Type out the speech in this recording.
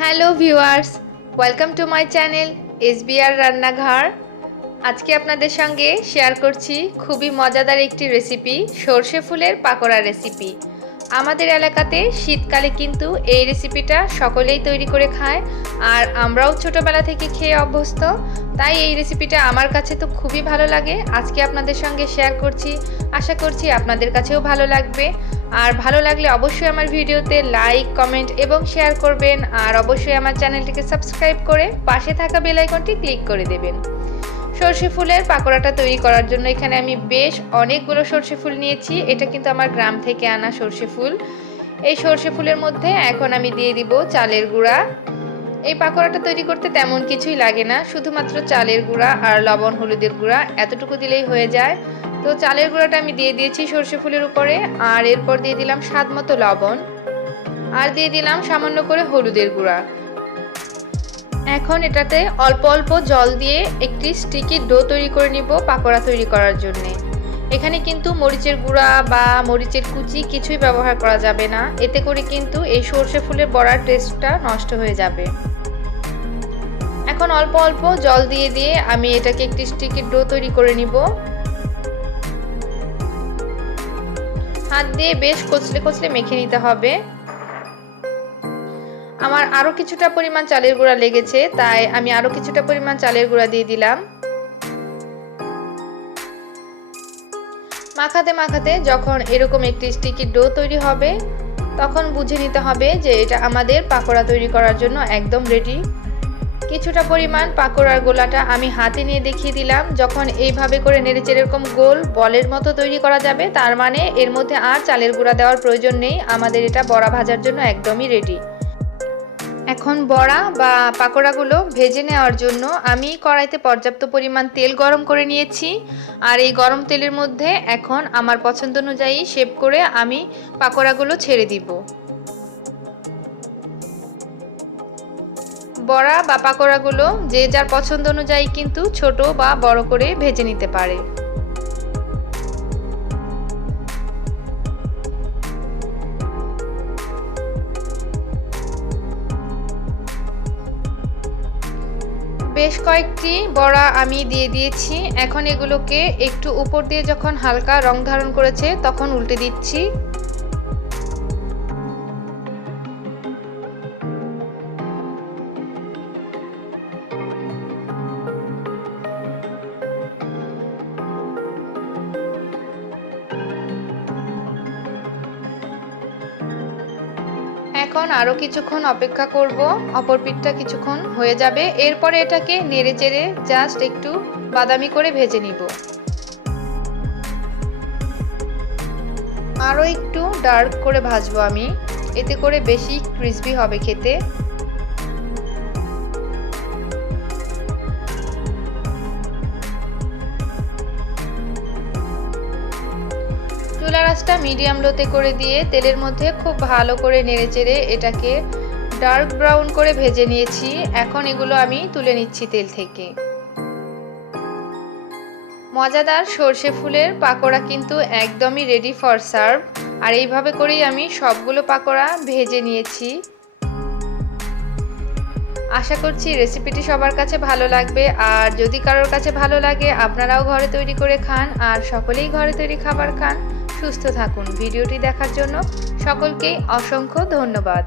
Hello viewers, welcome to my channel SBR রান্নাঘর। আজকে আপনাদের সঙ্গে শেয়ার করছি খুবই মজাদার একটি রেসিপি, সর্ষে ফুলের পাকোড়া রেসিপি। আমাদের এলাকাতে শীতকালে কিন্তু এই রেসিপিটা সকলেই তৈরি করে খায়, আর আমরাও ছোটোবেলা থেকে খেয়ে অভ্যস্ত। তাই এই রেসিপিটা আমার কাছে তো খুবই ভালো লাগে। আজকে আপনাদের সঙ্গে শেয়ার করছি, আশা করছি আপনাদের কাছেও ভালো লাগবে। আর ভালো লাগলে অবশ্যই আমার ভিডিওতে লাইক, কমেন্ট এবং শেয়ার করবেন। আর অবশ্যই আমার চ্যানেলটিকে সাবস্ক্রাইব করে পাশে থাকা বেল আইকনটি ক্লিক করে দেবেন। সর্ষে ফুলের পাকোড়াটা তৈরি করার জন্য এখানে আমি বেশ অনেকগুলো সর্ষে ফুল নিয়েছি। এটা কিন্তু আমার গ্রাম থেকে আনা সর্ষে ফুল। এই সর্ষে ফুলের মধ্যে এখন আমি দিয়ে দিব চালের গুঁড়া। এই পাকোড়াটা তৈরি করতে তেমন কিছুই লাগে না, শুধুমাত্র চালের গুঁড়া আর লবণ, হলুদের গুঁড়া এতটুকু দিলেই হয়ে যায়। তো চালের গুঁড়াটা আমি দিয়ে দিয়েছি সর্ষে ফুলের উপরে, আর এরপর দিয়ে দিলাম স্বাদ মতো লবণ, আর দিয়ে দিলাম সামান্য করে হলুদের গুঁড়া। এখন এটাতে অল্প অল্প জল দিয়ে একটি স্টিকি ডো তৈরি করে নিব পাকোড়া তৈরি করার জন্য। এখানে কিন্তু মরিচের গুঁড়া বা মরিচের কুচি কিছুই ব্যবহার করা যাবে না, এতে করে কিন্তু এই সর্ষে ফুলের বড়ার টেস্টটা নষ্ট হয়ে যাবে। এখন অল্প অল্প জল দিয়ে দিয়ে আমি এটাকে একটি স্টিকি ডো তৈরি করে নিব। হাত দিয়ে বেশ কচলে কচলে মেখে নিতে হবে। আমার আরো কিছুটা পরিমাণ চালের গুঁড়া লেগেছে, তাই আমি আরো কিছুটা পরিমাণ চালের গুঁড়া দিয়ে দিলাম। মাখাতে মাখাতে যখন এরকম একটি স্টিকি ডো তৈরি হবে, তখন বুঝে নিতে হবে যে এটা আমাদের পাকোড়া তৈরি করার জন্য একদম রেডি। কিছুটা পরিমাণ পাকোড়ার গোলাটা আমি হাতে নিয়ে দেখিয়ে দিলাম। যখন এইভাবে করে নেড়েচেড়ে এরকম গোল বলের মতো তৈরি করা যাবে, তার মানে এর মধ্যে আর চালের গুঁড়া দেওয়ার প্রয়োজন নেই, আমাদের এটা বড়া ভাজার জন্য একদমই রেডি। এখন বড়া বা পাকোড়াগুলো ভেজে নেওয়ার জন্য আমি কড়াইতে পর্যাপ্ত পরিমাণ তেল গরম করে নিয়েছি। আর এই গরম তেলের মধ্যে এখন আমার পছন্দ অনুযায়ী শেপ করে আমি পাকোড়াগুলো ছেড়ে দিব। বড়া বা পাকোড়াগুলো যে যার পছন্দ অনুযায়ী কিন্তু ছোট বা বড় করে ভেজে নিতে পারে। বেশ কয়েকটি বড়া আমি দিয়ে দিয়েছি। এখন এগুলোকে একটু উপর দিয়ে যখন হালকা রং ধারণ করেছে তখন উল্টে দিচ্ছি। এখন আরো কিছুক্ষণ অপেক্ষা করব, অপর পিঠটা কিছুক্ষণ হয়ে যাবে। এরপরে এটাকে নেড়ে চেড়ে জাস্ট একটু বাদামি করে ভেজে নিব। আরো একটু ডার্ক করে ভাজবো আমি, এতে করে বেশি ক্রিসপি হবে খেতে। চুলার আঁচটা মিডিয়াম লোতে করে দিয়ে তেলের মধ্যে খুব ভালো করে নেড়েচেড়ে এটাকে ডার্ক ব্রাউন করে ভেজে নিয়েছি। এখন এগুলো আমি তুলে নিচ্ছি তেল থেকে। মজাদার সর্ষে ফুলের পাকোড়া কিন্তু একদমই রেডি ফর সার্ভ। আর এইভাবে করেই আমি সবগুলো পাকোড়া ভেজে নিয়েছি। আশা করছি রেসিপিটি সবার কাছে ভালো লাগবে। আর যদি কারোর কাছে ভালো লাগে, আপনারাও ঘরে তৈরি করে খান, আর সকলেই ঘরে তৈরি খাবার খান। সুস্থ থাকুন। ভিডিওটি দেখার জন্য সকলকেই অসংখ্য ধন্যবাদ।